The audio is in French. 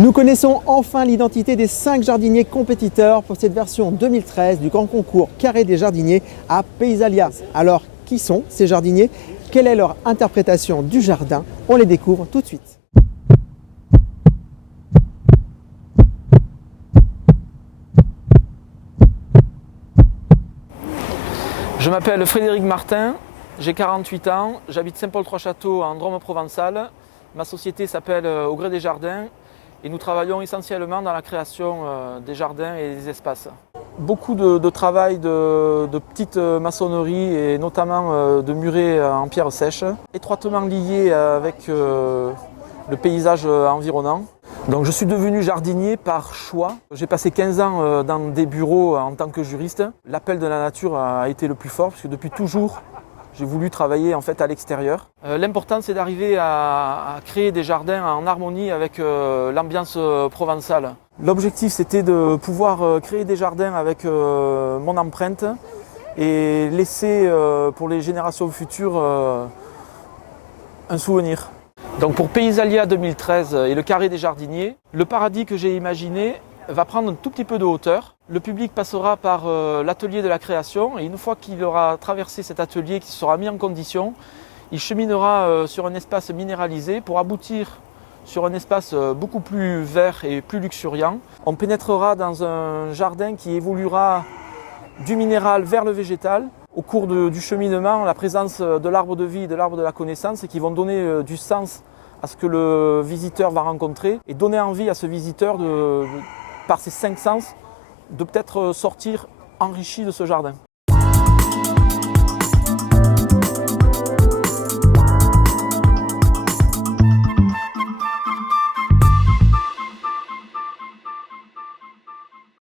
Nous connaissons enfin l'identité des 5 jardiniers compétiteurs pour cette version 2013 du grand concours Carré des jardiniers à Paysalia. Alors, qui sont ces jardiniers? Quelle est leur interprétation du jardin? On les découvre tout de suite. Je m'appelle Frédéric Martin, j'ai 48 ans, j'habite Saint-Paul-Trois-Châteaux en Drôme provençale. Ma société s'appelle Au Gré des Jardins et nous travaillons essentiellement dans la création des jardins et des espaces. Beaucoup de travail de petites maçonneries et notamment de murets en pierre sèche, étroitement liés avec le paysage environnant. Donc je suis devenu jardinier par choix. J'ai passé 15 ans dans des bureaux en tant que juriste. L'appel de la nature a été le plus fort parce que depuis toujours, j'ai voulu travailler en fait à l'extérieur. L'important c'est d'arriver à créer des jardins en harmonie avec l'ambiance provençale. L'objectif c'était de pouvoir créer des jardins avec mon empreinte et laisser pour les générations futures un souvenir. Donc pour Paysalia 2013 et le Carré des jardiniers, le paradis que j'ai imaginé va prendre un tout petit peu de hauteur. Le public passera par l'atelier de la création et une fois qu'il aura traversé cet atelier, qu'il sera mis en condition, il cheminera sur un espace minéralisé pour aboutir sur un espace beaucoup plus vert et plus luxuriant. On pénétrera dans un jardin qui évoluera du minéral vers le végétal. Au cours du cheminement, la présence de l'arbre de vie et de l'arbre de la connaissance qui vont donner du sens à ce que le visiteur va rencontrer et donner envie à ce visiteur, par ses 5 sens, de peut-être sortir enrichi de ce jardin.